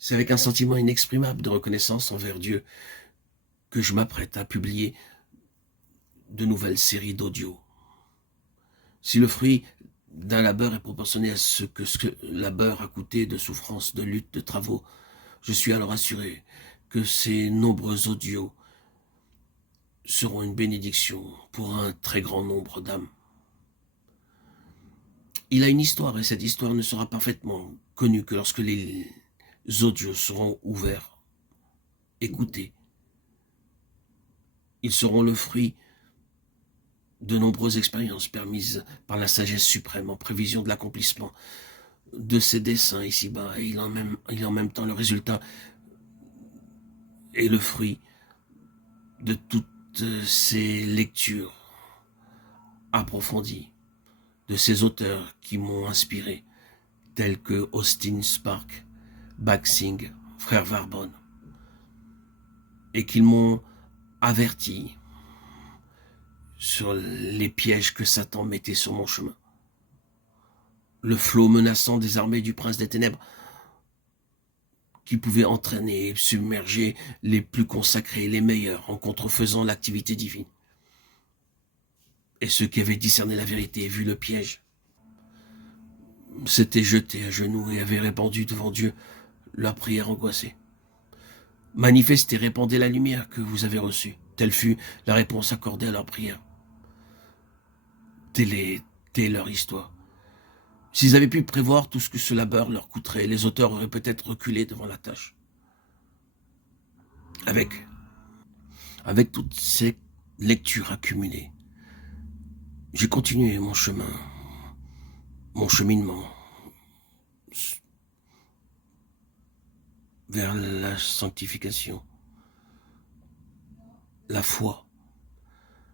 C'est avec un sentiment inexprimable de reconnaissance envers Dieu que je m'apprête à publier de nouvelles séries d'audio. Si le fruit d'un labeur est proportionné à ce que labeur a coûté de souffrance, de lutte, de travaux, je suis alors assuré que ces nombreux audios seront une bénédiction pour un très grand nombre d'âmes. Il a une histoire et cette histoire ne sera parfaitement connue que lorsque les audios seront ouverts, écoutés. Ils seront le fruit de nombreuses expériences permises par la sagesse suprême en prévision de l'accomplissement de ses desseins ici-bas. Et il est en même temps le résultat et le fruit de toutes ces lectures approfondies de ces auteurs qui m'ont inspiré, tels que Austin Spark, Baxing, Frère Varbonne, et qu'ils m'ont averti sur les pièges que Satan mettait sur mon chemin. Le flot menaçant des armées du prince des ténèbres qui pouvait entraîner et submerger les plus consacrés, les meilleurs, en contrefaisant l'activité divine. Et ceux qui avaient discerné la vérité et vu le piège s'étaient jetés à genoux et avaient répandu devant Dieu leur prière angoissée. Manifestez, répandez la lumière que vous avez reçue. Telle fut la réponse accordée à leur prière. Telle était leur histoire. S'ils avaient pu prévoir tout ce que ce labeur leur coûterait, les auteurs auraient peut-être reculé devant la tâche. Avec toutes ces lectures accumulées, j'ai continué mon chemin, mon cheminement vers la sanctification, la foi,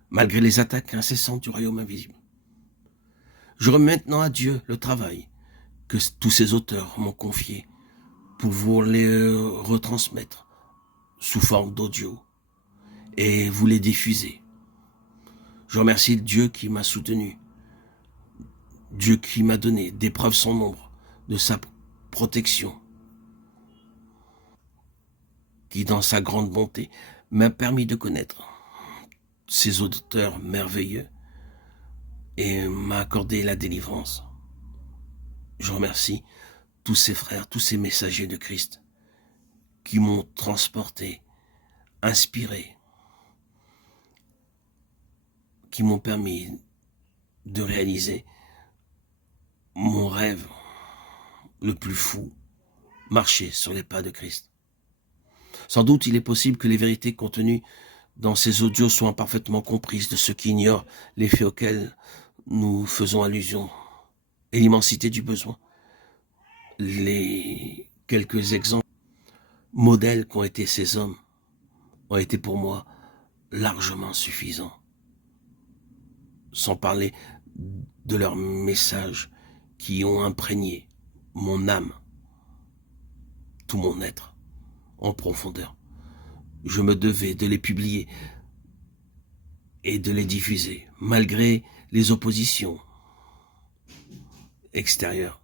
malgré les attaques incessantes du royaume invisible. Je remets maintenant à Dieu le travail que tous ces auteurs m'ont confié pour vous les retransmettre sous forme d'audio et vous les diffuser. Je remercie Dieu qui m'a soutenu, Dieu qui m'a donné des preuves sans nombre de sa protection, qui dans sa grande bonté m'a permis de connaître ces auteurs merveilleux et m'a accordé la délivrance. Je remercie tous ces frères, tous ces messagers de Christ qui m'ont transporté, inspiré, qui m'ont permis de réaliser mon rêve le plus fou, marcher sur les pas de Christ. Sans doute, il est possible que les vérités contenues dans ces audios soient parfaitement comprises de ceux qui ignorent les faits auxquels nous faisons allusion et l'immensité du besoin. Les quelques exemples, modèles qu'ont été ces hommes, ont été pour moi largement suffisants. Sans parler de leurs messages qui ont imprégné mon âme, tout mon être, en profondeur. Je me devais de les publier et de les diffuser, malgré les oppositions extérieures.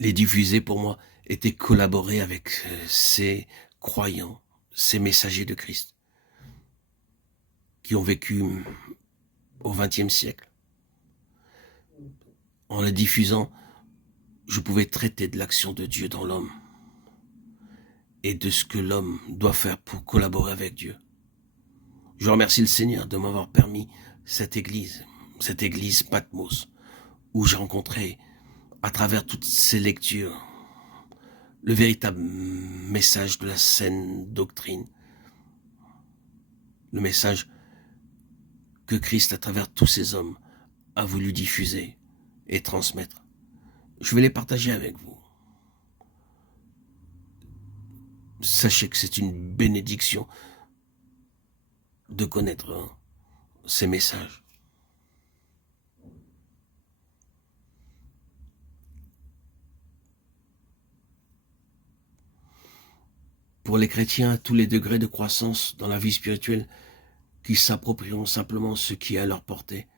Les diffuser pour moi était collaborer avec ces croyants, ces messagers de Christ, qui ont vécu au XXe siècle. En les diffusant, je pouvais traiter de l'action de Dieu dans l'homme et de ce que l'homme doit faire pour collaborer avec Dieu. Je remercie le Seigneur de m'avoir permis cette église Patmos, où j'ai rencontré, à travers toutes ces lectures, le véritable message de la saine doctrine, le message que Christ, à travers tous ces hommes, a voulu diffuser et transmettre. Je vais les partager avec vous. Sachez que c'est une bénédiction de connaître ces messages. Pour les chrétiens à tous les degrés de croissance dans la vie spirituelle, qui s'approprieront simplement ce qui est à leur portée,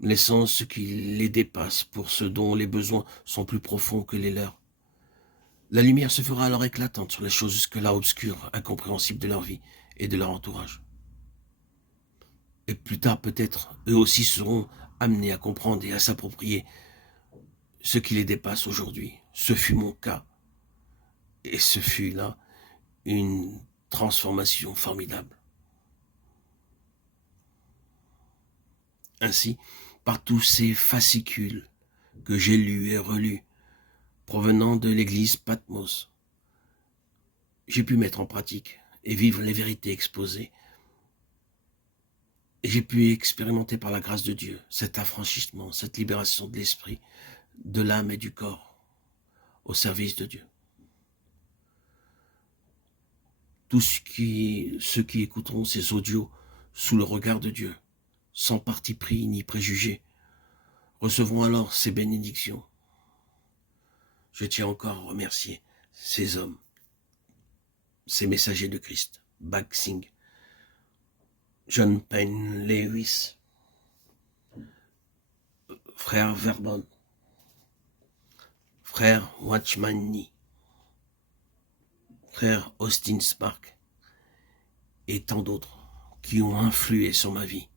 laissant ce qui les dépasse pour ceux dont les besoins sont plus profonds que les leurs. La lumière se fera alors éclatante sur les choses jusque-là obscures, incompréhensibles de leur vie et de leur entourage. Et plus tard, peut-être, eux aussi seront amenés à comprendre et à s'approprier ce qui les dépasse aujourd'hui. Ce fut mon cas. Et ce fut là une transformation formidable. Ainsi, par tous ces fascicules que j'ai lus et relus, provenant de l'église Patmos, j'ai pu mettre en pratique et vivre les vérités exposées. Et j'ai pu expérimenter par la grâce de Dieu cet affranchissement, cette libération de l'esprit, de l'âme et du corps au service de Dieu. Tous ceux qui écouteront ces audios sous le regard de Dieu, sans parti pris ni préjugés, recevront alors ces bénédictions. Je tiens encore à remercier ces hommes, ces messagers de Christ, Baksing, John Payne Lewis, frère Verbon, frère Watchman Nee, frère Austin Spark et tant d'autres qui ont influé sur ma vie